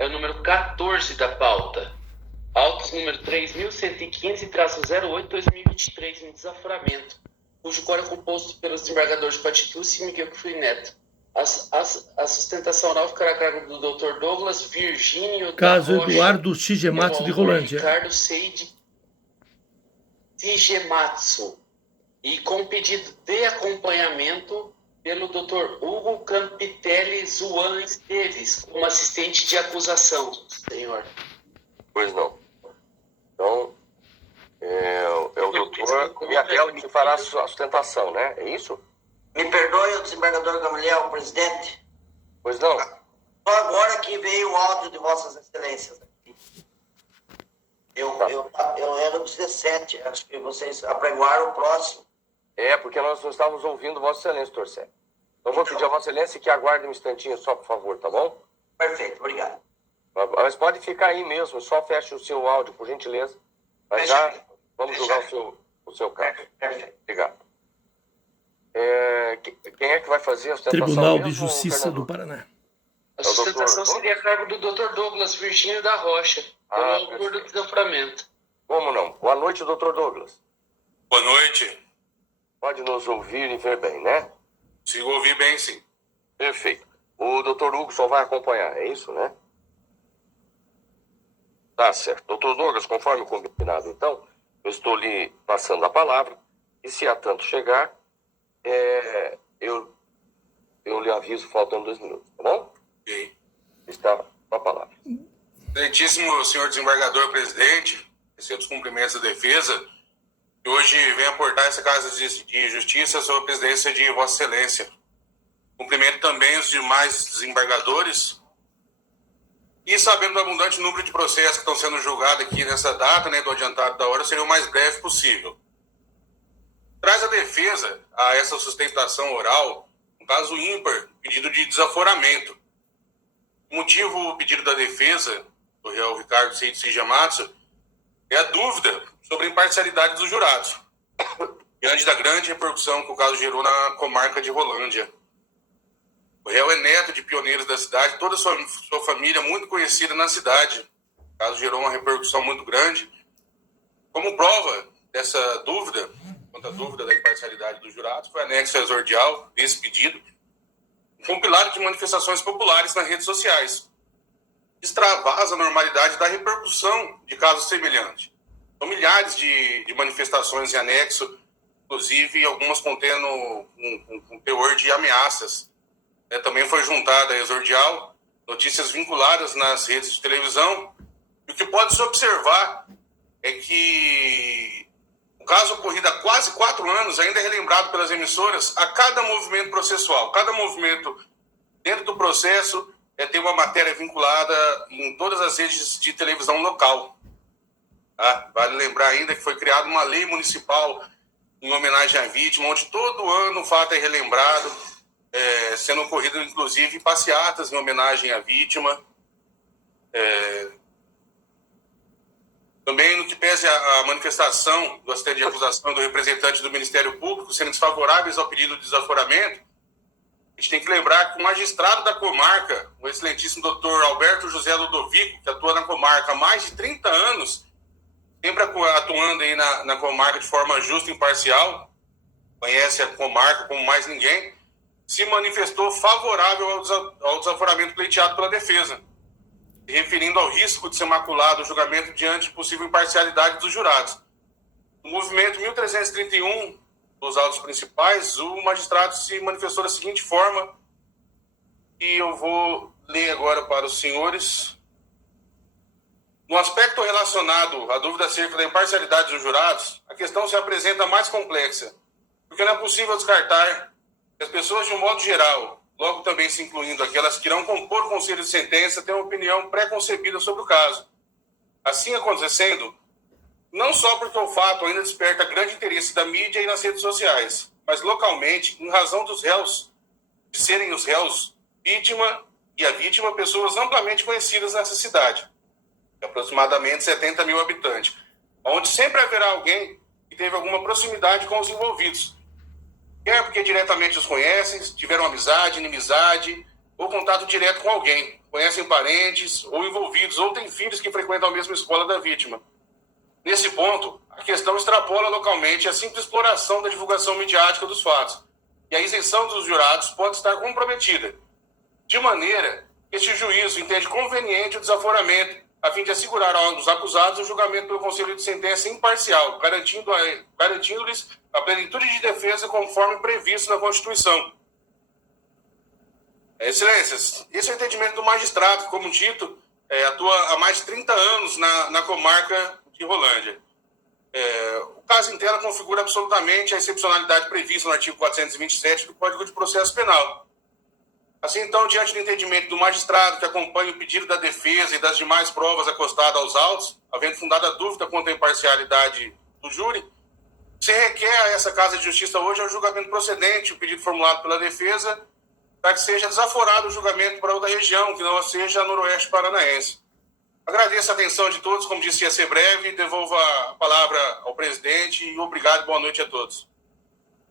é o número 14 da pauta. Autos número 3.115-08-2023, em desaforamento, cujo quórum é composto pelos desembargadores Patitucci e Miguel Cufrei Neto. A sustentação oral ficará a cargo do Dr. Douglas Virgínio Caso da Rocha, Eduardo Shigematsu de Rolândia. Ricardo Seide Shigematsu, e com pedido de acompanhamento pelo Dr. Hugo Campitelli Zuan Esteves, como assistente de acusação, senhor. Pois não. Então, é o doutor Miatelli que fará a sustentação, né? É isso? Me perdoe, o desembargador Gamaliel, presidente. Pois não. Só agora que veio o áudio de Vossas Excelências aqui. Eu era do C7, acho que vocês apregoaram o próximo. É, porque nós não estávamos ouvindo Vossa Excelência, torcer. Então, vou pedir a Vossa Excelência que aguarde um instantinho só, por favor, tá bom? Perfeito, obrigado. Mas pode ficar aí mesmo, só feche o seu áudio, por gentileza. Mas já vamos julgar o seu caso. Perfeito. Obrigado. Quem é que vai fazer a sustentação? Tribunal mesmo, de Justiça Fernando? do Paraná. A sustentação seria a cargo do Dr. Douglas Virgínio da Rocha, como autor do desaforamento. Como não? Boa noite, doutor Douglas. Boa noite. Pode nos ouvir e ver bem, né? Consigo ouvir bem, sim. Perfeito. O doutor Hugo só vai acompanhar, é isso, né? Tá certo. Doutor Douglas, conforme combinado, então, eu estou lhe passando a palavra, e se a tanto chegar, eu lhe aviso faltando 2 minutos, tá bom? Ok. Está com a palavra. Excelentíssimo senhor desembargador presidente, recebo os cumprimentos da defesa, que hoje vem aportar essa Casa de Justiça sob a presidência de Vossa Excelência. Cumprimento também os demais desembargadores e, sabendo do abundante número de processos que estão sendo julgados aqui nessa data, né, do adiantado da hora, seria o mais breve possível. Traz a defesa a essa sustentação oral um caso ímpar, pedido de desaforamento. O motivo, o pedido da defesa, do réu Ricardo Seide Shigematsu, é a dúvida sobre a imparcialidade dos jurados, diante da grande repercussão que o caso gerou na comarca de Rolândia. O réu é neto de pioneiros da cidade, toda a sua família muito conhecida na cidade. O caso gerou uma repercussão muito grande. Como prova dessa dúvida, quanto à dúvida da imparcialidade dos jurados, foi anexo exordial desse pedido, um compilado de manifestações populares nas redes sociais. Extravasa a normalidade da repercussão de casos semelhantes. São milhares de manifestações em anexo, inclusive algumas contendo um teor de ameaças. Também foi juntada a exordial, notícias vinculadas nas redes de televisão. E o que pode-se observar é que o caso ocorrido há quase 4 anos ainda é relembrado pelas emissoras a cada movimento processual. Cada movimento dentro do processo tem uma matéria vinculada em todas as redes de televisão local. Vale lembrar ainda que foi criada uma lei municipal em homenagem à vítima, onde todo ano o fato é relembrado, sendo ocorrido, inclusive, passeatas em homenagem à vítima. Também, no que pese a manifestação do assistente de acusação do representante do Ministério Público sendo desfavoráveis ao pedido de desaforamento, a gente tem que lembrar que o magistrado da comarca, o excelentíssimo doutor Alberto José Ludovico, que atua na comarca há mais de 30 anos, sempre atuando aí na comarca de forma justa e imparcial, conhece a comarca como mais ninguém, se manifestou favorável ao desaforamento pleiteado pela defesa, se referindo ao risco de ser maculado o julgamento diante de possível imparcialidade dos jurados. No movimento 1331 dos autos principais, o magistrado se manifestou da seguinte forma, e eu vou ler agora para os senhores. No aspecto relacionado à dúvida acerca da imparcialidade dos jurados, a questão se apresenta mais complexa, porque não é possível descartar que as pessoas, de um modo geral, logo também se incluindo aquelas que irão compor o conselho de sentença, têm uma opinião pré-concebida sobre o caso. Assim acontecendo, não só porque o fato ainda desperta grande interesse da mídia e nas redes sociais, mas localmente, em razão dos réus, de serem os réus vítima e a vítima pessoas amplamente conhecidas nessa cidade, de aproximadamente 70 mil habitantes, onde sempre haverá alguém que teve alguma proximidade com os envolvidos, quer porque diretamente os conhecem, tiveram amizade, inimizade ou contato direto com alguém, conhecem parentes ou envolvidos, ou têm filhos que frequentam a mesma escola da vítima. Nesse ponto, a questão extrapola localmente a simples exploração da divulgação midiática dos fatos, e a isenção dos jurados pode estar comprometida, de maneira que este juízo entende conveniente o desaforamento, a fim de assegurar aos acusados o julgamento pelo Conselho de Sentença imparcial, garantindo-lhes a plenitude de defesa conforme previsto na Constituição. Excelências, esse é o entendimento do magistrado, que, como dito, atua há mais de 30 anos na comarca de Rolândia. O caso em tela configura absolutamente a excepcionalidade prevista no artigo 427 do Código de Processo Penal. Assim, então, diante do entendimento do magistrado que acompanha o pedido da defesa e das demais provas acostadas aos autos, havendo fundada dúvida quanto à imparcialidade do júri, se requer a essa Casa de Justiça hoje é o julgamento procedente, o pedido formulado pela defesa, para que seja desaforado o julgamento para outra região, que não seja a noroeste paranaense. Agradeço a atenção de todos, como disse, ia ser breve, devolvo a palavra ao presidente e obrigado, boa noite a todos.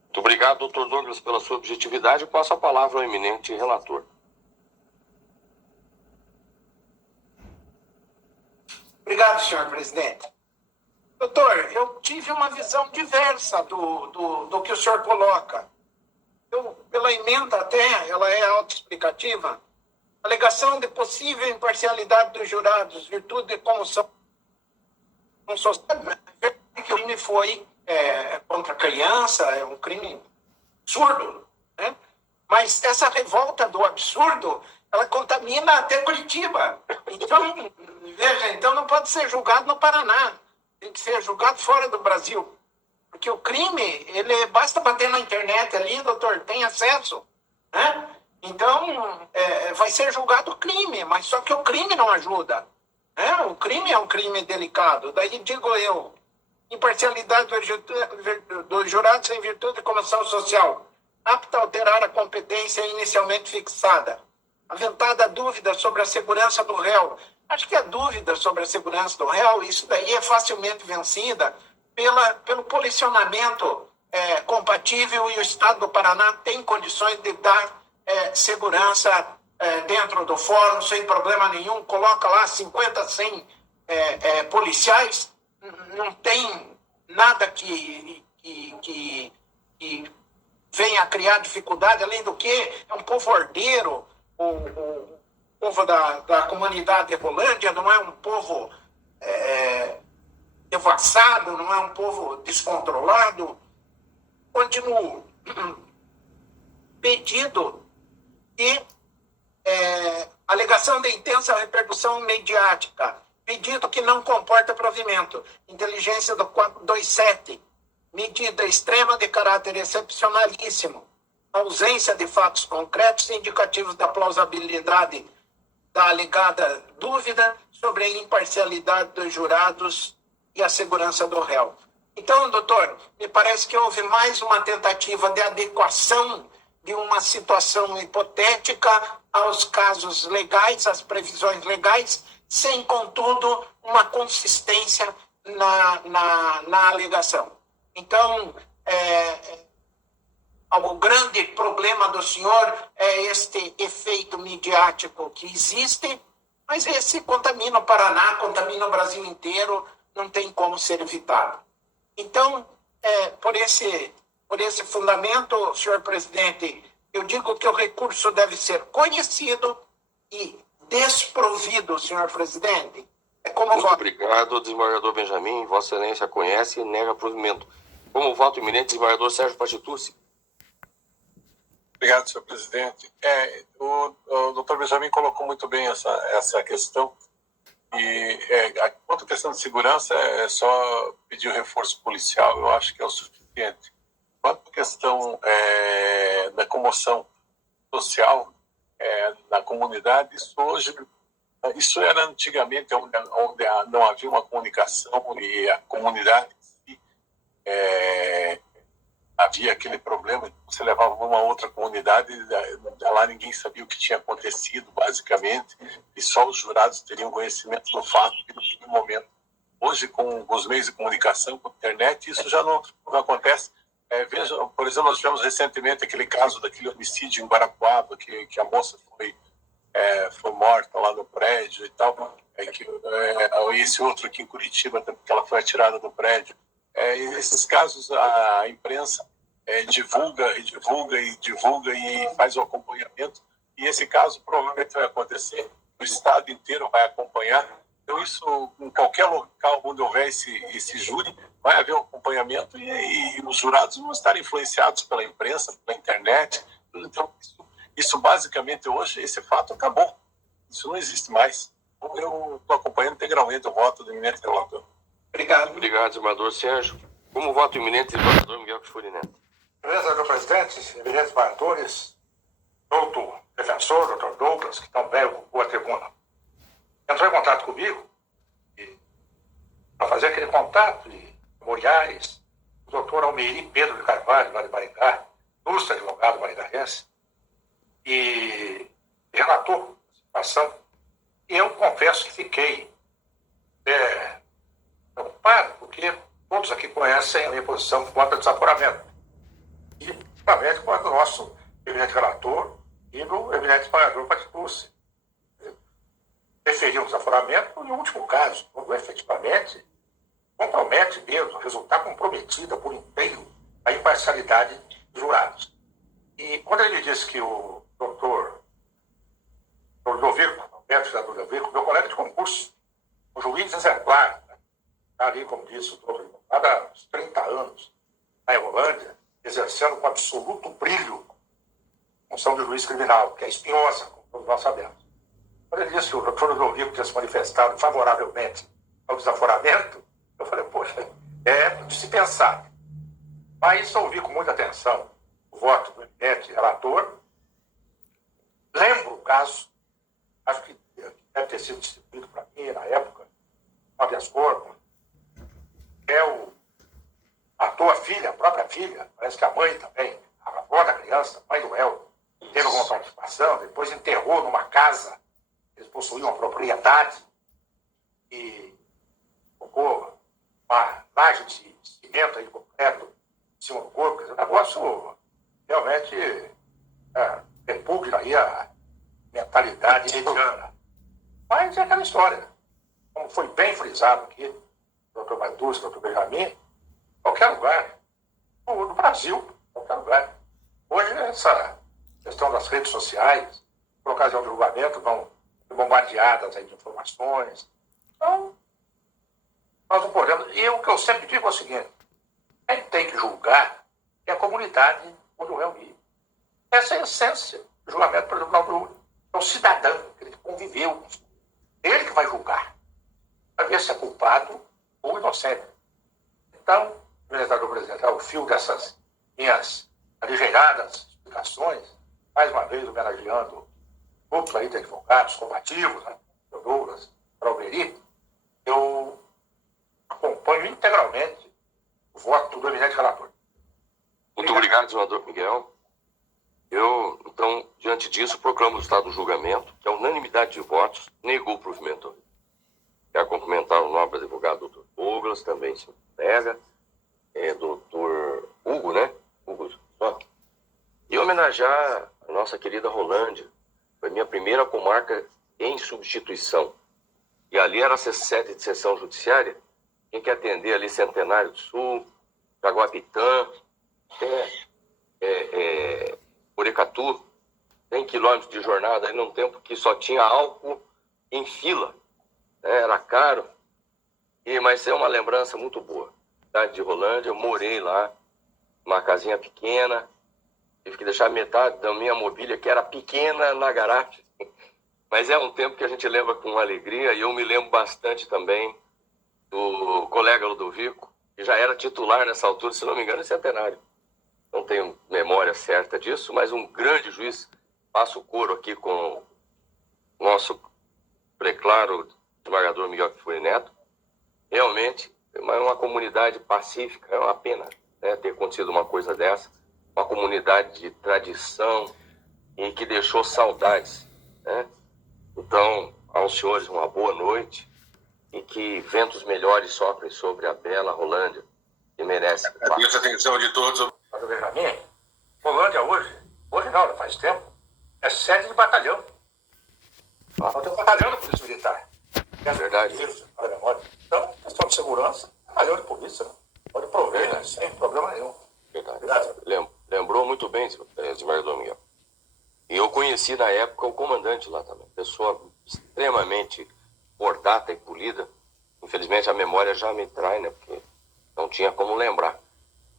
Muito obrigado, doutor Douglas, pela sua objetividade. Passo a palavra ao eminente relator. Obrigado, senhor presidente. Doutor, eu tive uma visão diversa do que o senhor coloca. Pela emenda até, ela é autoexplicativa. Alegação de possível imparcialidade dos jurados, virtude de comoção social, que o crime foi contra a criança, é um crime absurdo, né? Mas essa revolta do absurdo, ela contamina até Curitiba. Então, veja, então não pode ser julgado no Paraná, tem que ser julgado fora do Brasil. Porque o crime, basta bater na internet ali, doutor, tem acesso, né? Então, vai ser julgado o crime, mas só que o crime não ajuda, né? O crime é um crime delicado. Daí digo eu, imparcialidade dos jurados em virtude de comoção social, apta a alterar a competência inicialmente fixada, aventada a dúvida sobre a segurança do réu. Acho que a dúvida sobre a segurança do réu, isso daí é facilmente vencida pelo policionamento compatível, e o Estado do Paraná tem condições de dar segurança dentro do fórum, sem problema nenhum, coloca lá 50, 100 policiais, não tem nada que venha a criar dificuldade, além do que é um povo ordeiro, o povo da comunidade de Rolândia não é um povo devassado, não é um povo descontrolado. Continuo. Pedido de alegação de intensa repercussão mediática. Pedido que não comporta provimento. Inteligência do 427. Medida extrema de caráter excepcionalíssimo. Ausência de fatos concretos indicativos da plausibilidade da alegada dúvida sobre a imparcialidade dos jurados e a segurança do réu. Então, doutor, me parece que houve mais uma tentativa de adequação de uma situação hipotética aos casos legais, às previsões legais, sem, contudo, uma consistência na alegação. Então, o grande problema do senhor é este efeito midiático que existe, mas esse contamina o Paraná, contamina o Brasil inteiro, não tem como ser evitado. Então, por esse fundamento, senhor presidente, eu digo que o recurso deve ser conhecido e desprovido, senhor presidente. Muito obrigado, desembargador Benjamin. Vossa Excelência conhece e nega provimento. Como voto iminente, desembargador Sérgio Patitucci. Obrigado, senhor presidente. O doutor Benjamin colocou muito bem essa questão. E quanto à questão de segurança, é só pedir o reforço policial, eu acho que é o suficiente. Quanto à questão da comoção social na comunidade, isso era antigamente onde não havia uma comunicação e a comunidade em si, havia aquele problema, você levava para uma outra comunidade, lá ninguém sabia o que tinha acontecido, basicamente, e só os jurados teriam conhecimento do fato e do primeiro momento. Hoje, com os meios de comunicação, com a internet, isso já não acontece. Veja, por exemplo, nós tivemos recentemente aquele caso daquele homicídio em Guarapuava, que a moça foi foi morta lá no prédio e tal, e esse outro aqui em Curitiba, que ela foi atirada do prédio. Esses casos a imprensa divulga e faz o acompanhamento, e esse caso provavelmente vai acontecer, o estado inteiro vai acompanhar. Então isso, em qualquer local onde houver esse júri, vai haver um acompanhamento e os jurados vão estar influenciados pela imprensa, pela internet. Então isso basicamente hoje, esse fato acabou, isso não existe mais. Eu estou acompanhando integralmente o voto do eminente relator. Obrigado. Obrigado, desembargador Sérgio. Como voto iminente, desembargador Miguel Kfouri Neto. Beleza, senhor presidente, eminentes desembargadores, doutor defensor, doutor Douglas, que tão bem ocupou a tribuna. Entrou em contato comigo para fazer aquele contato de Goiás, o doutor Almeri Pedro de Carvalho, lá de Maringá, ilustre advogado maringaense, e relatou a situação. E eu confesso que fiquei preocupado, porque todos aqui conhecem a minha posição contra o desaforamento. E, principalmente, quanto o nosso eminente relator e do eminente desembargador Paticucci. Referir um desaforamento no último caso, quando efetivamente compromete mesmo, resultar comprometida por inteiro a imparcialidade dos jurados. E quando ele me disse que o doutor Ludovico, Alberto da Ludovico, meu colega de concurso, um juiz exemplar, né? Está ali, como disse o doutor, há uns 30 anos, na Rolândia, exercendo com absoluto brilho a função de juiz criminal, que é espinhosa, como todos nós sabemos. Quando ele disse que o doutor Ludovico tinha se manifestado favoravelmente ao desaforamento, eu falei, poxa, é de se pensar. Mas ouvi com muita atenção o voto do eminente relator. Lembro o caso, acho que deve ter sido distribuído para mim na época, habeas corpus, matou a filha, a própria filha, parece que a mãe também, a avó da criança, a mãe do réu, teve alguma participação, depois enterrou numa casa, eles possuíam uma propriedade, e colocou uma laje de cimento aí de concreto em cima do corpo. O negócio realmente repugna aí a mentalidade mediana. Mas é aquela história. Como foi bem frisado aqui, doutor Matus, doutor Benjamin, qualquer lugar, no Brasil, qualquer lugar. Hoje, essa questão das redes sociais, por ocasião do julgamento, vão ser bombardeadas aí de informações. Então, nós não podemos. E o que eu sempre digo é o seguinte: quem tem que julgar é a comunidade onde o réu vive. Essa é a essência do julgamento pelo Tribunal do Júri. É o cidadão, aquele que conviveu. Ele que vai julgar, para ver se é culpado ou inocente. Então, administrador presidente, ao fio dessas minhas aligeiradas explicações, mais uma vez homenageando grupos aí de advogados combativos, né? Douglas, Almeri, eu acompanho integralmente o voto do eminente relator. Muito obrigado, desembargador Miguel. Eu, então, diante disso, proclamo o resultado do julgamento, que a unanimidade de votos negou o provimento. Quero cumprimentar o nobre advogado doutor Douglas, também seu colega, doutor Hugo, né? Hugo, só. E homenagear a nossa querida Rolândia. Foi minha primeira comarca em substituição. E ali era a sede de sessão judiciária. Quem quer atender ali Centenário do Sul, Jaguapitã, Porecatu, tem quilômetros de jornada aí num tempo que só tinha álcool em fila. Era caro, mas é uma lembrança muito boa. Cidade de Rolândia, eu morei lá, uma casinha pequena, tive que deixar metade da minha mobília, que era pequena, na garagem. Mas é um tempo que a gente lembra com alegria, e eu me lembro bastante também do colega Ludovico, que já era titular nessa altura, se não me engano, em Centenário. Não tenho memória certa disso, mas um grande juiz. Passo o coro aqui com o nosso preclaro desembargador Miguel Kfouri Neto. Realmente, é uma comunidade pacífica, é uma pena, né, ter acontecido uma coisa dessa. Uma comunidade de tradição e que deixou saudades, né? Então, aos senhores, uma boa noite e que ventos melhores soprem sobre a bela Rolândia, que merece. Agradeço a atenção de todos. Rolândia hoje não, faz tempo, é sede de batalhão. Nós estamos trabalhando com polícia militar. Verdade. Então, questão de segurança, trabalhando de polícia, né? Pode prover, né? Sem problema nenhum. Verdade. Obrigado. Lembrou muito bem, desembargador Miguel. E eu conheci na época o comandante lá também. Pessoa extremamente cordata e polida. Infelizmente a memória já me trai, né? Porque não tinha como lembrar.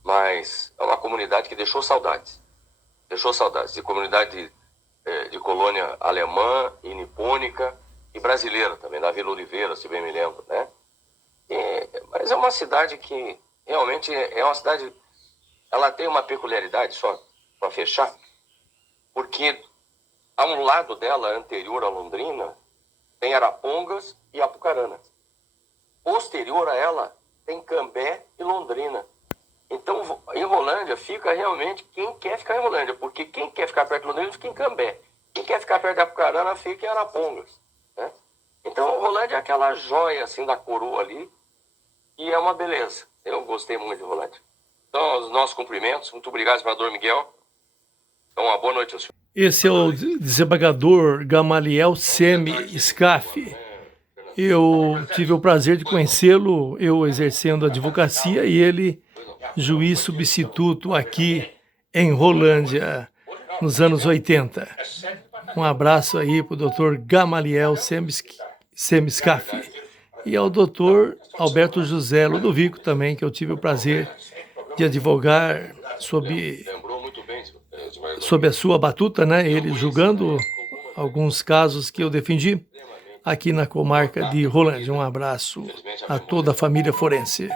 Mas é uma comunidade que deixou saudades. Deixou saudades. De comunidade de colônia alemã e nipônica e brasileira também, da Vila Oliveira, se bem me lembro, né? Mas é uma cidade que realmente é uma cidade... Ela tem uma peculiaridade, só para fechar, porque a um lado dela, anterior a Londrina, tem Arapongas e Apucarana. Posterior a ela, tem Cambé e Londrina. Então, em Rolândia, fica realmente quem quer ficar em Rolândia, porque quem quer ficar perto de Londrina fica em Cambé. Quem quer ficar perto de Apucarana fica em Arapongas, né? Então, Rolândia é aquela joia assim, da coroa ali, e é uma beleza. Eu gostei muito de Rolândia. Então, os nossos cumprimentos. Muito obrigado, desembargador Miguel. Então, uma boa noite ao senhor. Esse é o desembargador Gamaliel Semi Scaff. Eu tive o prazer de conhecê-lo, eu exercendo a advocacia e ele juiz substituto aqui em Rolândia, nos anos 80. Um abraço aí para o doutor Gamaliel Semi Scaff. E ao doutor Alberto José Ludovico também, que eu tive o prazer de advogar sob a sua batuta, né? Ele julgando alguns casos que eu defendi aqui na comarca de Rolândia. Um abraço a toda a família forense.